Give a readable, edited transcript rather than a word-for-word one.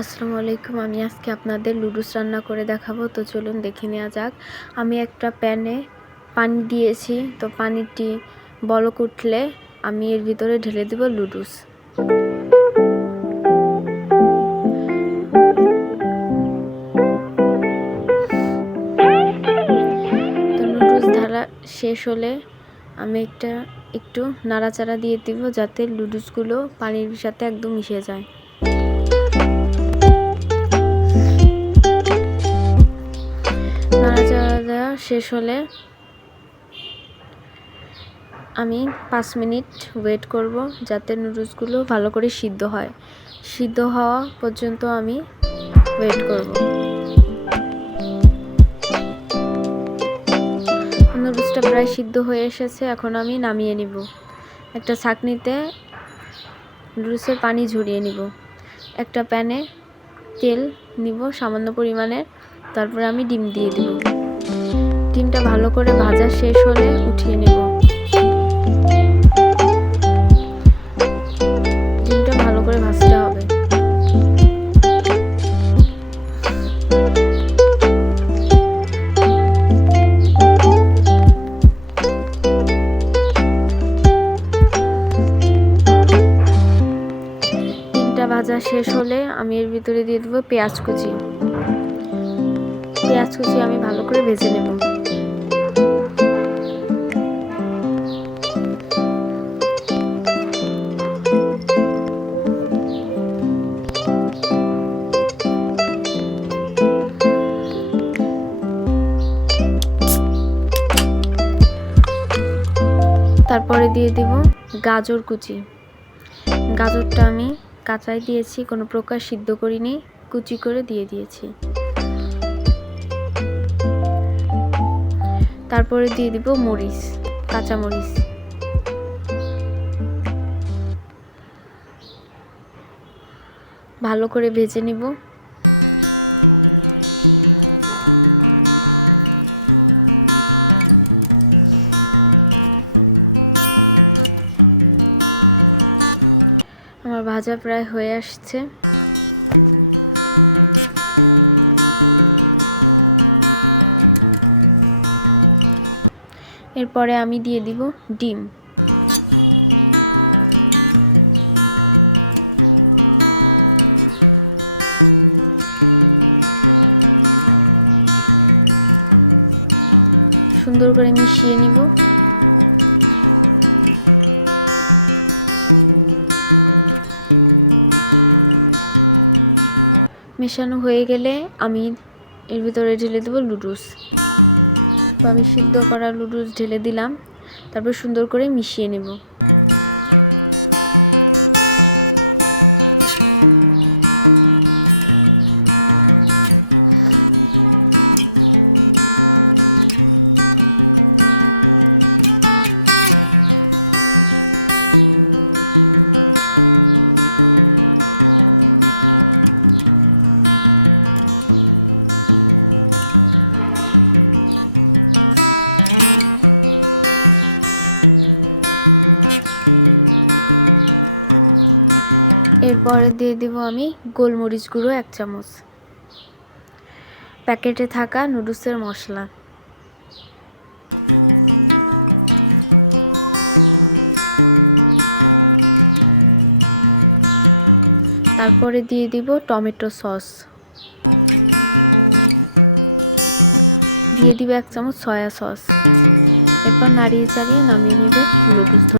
আসসালামু আলাইকুম। আমি আজকে আপনাদের লুডুস রান্না করে দেখাবো। তো চলুন দেখে নেওয়া যাক। আমি একটা প্যানে পানি দিয়েছি, তো পানিটি বলক উঠলে আমি এর ভিতরে ঢেলে দেব লুডুস। তো লুডুস ঢালা শেষ হলে আমি একটু নাড়াচাড়া দিয়ে দিব, যাতে লুডুসগুলো পানির সাথে একদম মিশে যায়। নাড়াচাড়া দেওয়া শেষ হলে আমি 5 মিনিট ওয়েট করব, যাতে নুডলসগুলো ভালো করে সিদ্ধ হয়। সিদ্ধ হওয়া পর্যন্ত আমি ওয়েট করব। নুডলসটা প্রায় সিদ্ধ হয়ে এসেছে, এখন আমি নামিয়ে নিব। একটা ছাঁকনিতে নুডলসের পানি ঝরিয়ে নিব। একটা প্যানে তেল নিব সামান্য পরিমাণে, তারপরে আমি ডিম দিয়ে দিব। ডিমটা ভালো করে ভাজা শেষ হলে উঠিয়ে নেব। ডিমটা ভালো করে ভাজতে হবে। ডিমটা ভাজা শেষ হলে আমি এর ভিতরে দিয়ে দেবো পেঁয়াজ কুচি। পেঁয়াজ কুচি আমি ভালো করে ভেজে নেব। তারপরে দিয়ে দিব গাজর কুচি। গাজরটা আমি কাঁচাই দিয়েছি, কোনো প্রকার সিদ্ধ করিনি, কুচি করে দিয়ে দিয়েছি। তারপরে দিয়ে দিব মরিচ, কাঁচা মরিচ। ভালো করে ভেজে নিব। আমার ভাজা প্রায় হয়ে আসছে। এরপরে আমি দিয়ে দিব ডিম। সুন্দর করে মিশিয়ে নিব। মেশানো হয়ে গেলে আমি এর ভিতরে ঢেলে দেবো লুডুস। তো আমি সিদ্ধ করা লুডুস ঢেলে দিলাম, তারপর সুন্দর করে মিশিয়ে নেব। এরপরে দিয়ে দিব আমি গোলমরিচ গুঁড়ো 1 চামচ, প্যাকেটে থাকা নুডলসের মশলা। তারপরে দিয়ে দিব টমেটো সস, দিয়ে দিব 1 চামচ সয়া সস। এরপর নাড়িয়ে চাড়িয়ে নামিয়ে নেবে লুডলস।